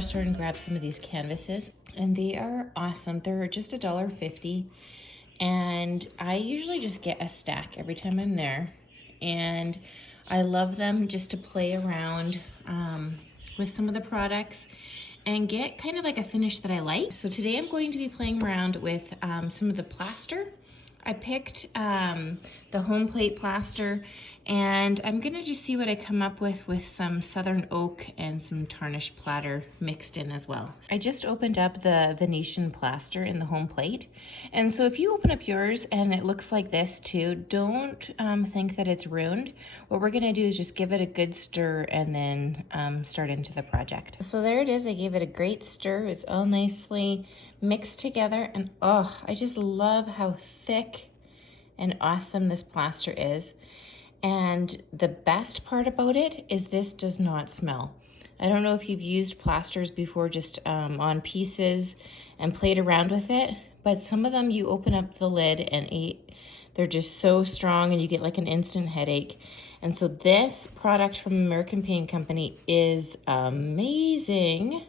dollar store and grab some of these canvases, and they are awesome. They're just $1.50, and I usually just get a stack every time I'm there, and I love them just to play around with some of the products and get kind of like a finish that I like. So today I'm going to be playing around with some of the plaster. I picked the home plate plaster, and I'm gonna just see what I come up with some southern oak and some tarnished platter mixed in as well. I just opened up the Venetian plaster in the home plate, and so if you open up yours and it looks like this too, don't think that it's ruined. What we're gonna do is just give it a good stir and then start into the project. So there it is. I gave it a great stir. It's all nicely mixed together, and oh, I just love how thick and awesome this plaster is. And the best part about it is this does not smell. I don't know if you've used plasters before just on pieces and played around with it, but some of them you open up the lid and they're just so strong and you get like an instant headache. And so this product from American Paint Company is amazing.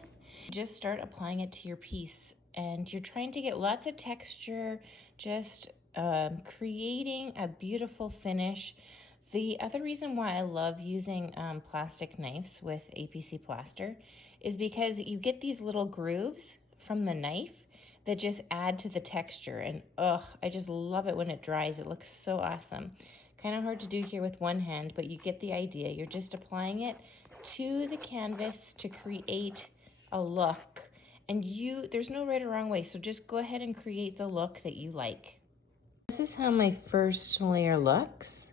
Just start applying it to your piece, and you're trying to get lots of texture, just creating a beautiful finish. The other reason why I love using plastic knives with APC plaster is because you get these little grooves from the knife that just add to the texture, and I just love it when it dries. It looks so awesome. Kind of hard to do here with one hand, but you get the idea. You're just applying it to the canvas to create a look, and there's no right or wrong way, so just go ahead and create the look that you like. This is how my first layer looks.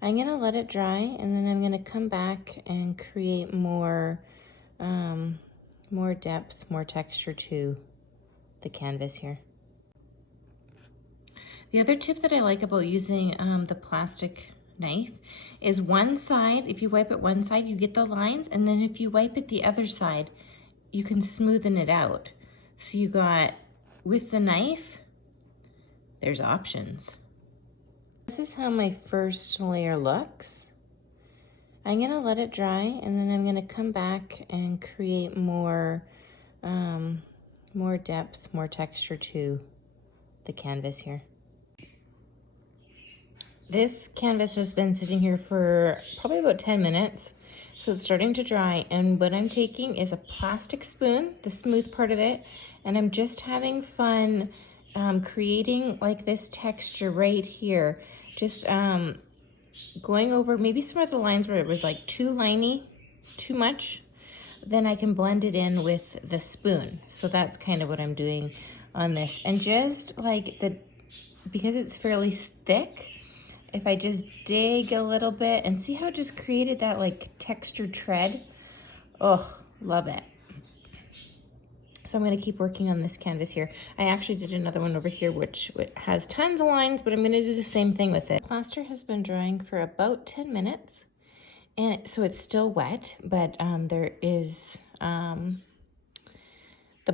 I'm gonna let it dry, and then I'm gonna come back and create more depth, more texture to the canvas here. The other tip that I like about using the plastic knife is one side, if you wipe it one side, you get the lines, and then if you wipe it the other side, you can smoothen it out. So you got, with the knife, there's options. This is how my first layer looks. I'm gonna let it dry, and then I'm gonna come back and create more depth, more texture to the canvas here. This canvas has been sitting here for probably about 10 minutes, so it's starting to dry, and what I'm taking is a plastic spoon, the smooth part of it, and I'm just having fun creating like this texture right here. Just going over maybe some of the lines where it was like too liney, too much, then I can blend it in with the spoon. So that's kind of what I'm doing on this. And just like because it's fairly thick, if I just dig a little bit and see how it just created that like textured tread, oh, love it. So I'm gonna keep working on this canvas here. I actually did another one over here which has tons of lines, but I'm gonna do the same thing with it. Plaster has been drying for about 10 minutes, and so it's still wet, but there is, the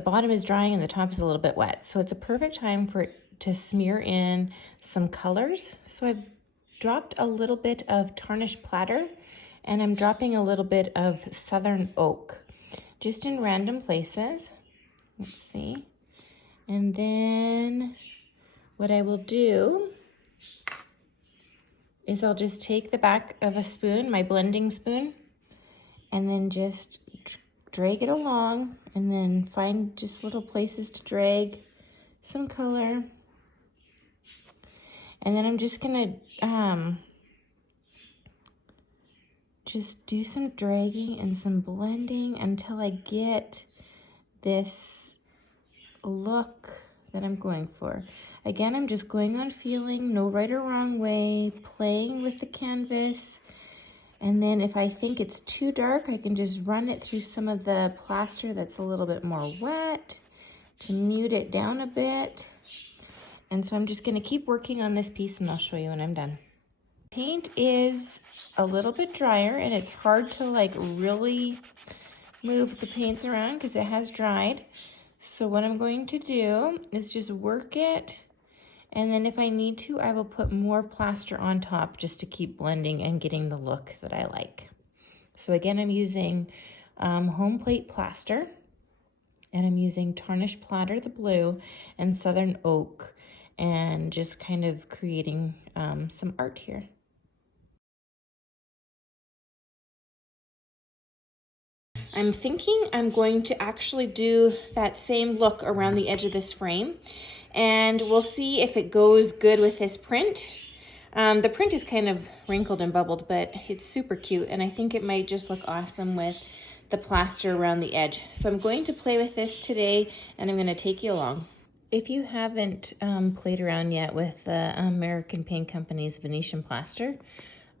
bottom is drying and the top is a little bit wet. So it's a perfect time for it to smear in some colors. So I've dropped a little bit of tarnished platter, and I'm dropping a little bit of southern oak, just in random places. Let's see. And then what I will do is I'll just take the back of a spoon, my blending spoon, and then just drag it along, and then find just little places to drag some color. And then I'm just gonna just do some dragging and some blending until I get this look that I'm going for. Again, I'm just going on feeling, no right or wrong way, playing with the canvas. And then if I think it's too dark, I can just run it through some of the plaster that's a little bit more wet to mute it down a bit. And so I'm just gonna keep working on this piece, and I'll show you when I'm done. Paint is a little bit drier, and it's hard to like really move the paints around because it has dried. So what I'm going to do is just work it, and then if I need to, I will put more plaster on top just to keep blending and getting the look that I like. So again, I'm using home plate plaster, and I'm using tarnished platter, the blue, and southern oak, and just kind of creating some art here. I'm thinking I'm going to actually do that same look around the edge of this frame, and we'll see if it goes good with this print. The print is kind of wrinkled and bubbled, but it's super cute, and I think it might just look awesome with the plaster around the edge. So I'm going to play with this today, and I'm going to take you along. If you haven't played around yet with the American Paint Company's Venetian plaster,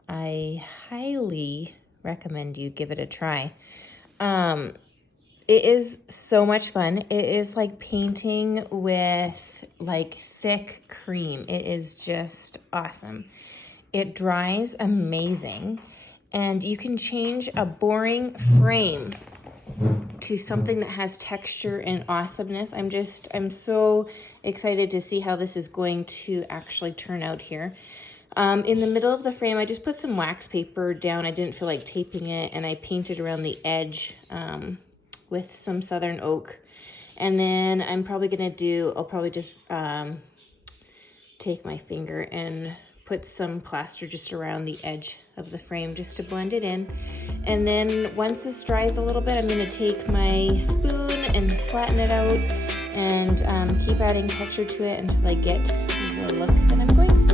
I highly recommend you give it a try. It is so much fun. It is like painting with like thick cream. It is just awesome. It dries amazing, and you can change a boring frame to something that has texture and awesomeness. I'm so excited to see how this is going to actually turn out here. In the middle of the frame, I just put some wax paper down. I didn't feel like taping it, and I painted around the edge with some southern oak. And then I'm probably gonna I'll probably just take my finger and put some plaster just around the edge of the frame just to blend it in. And then once this dries a little bit, I'm gonna take my spoon and flatten it out and keep adding texture to it until I get the look that I'm going for.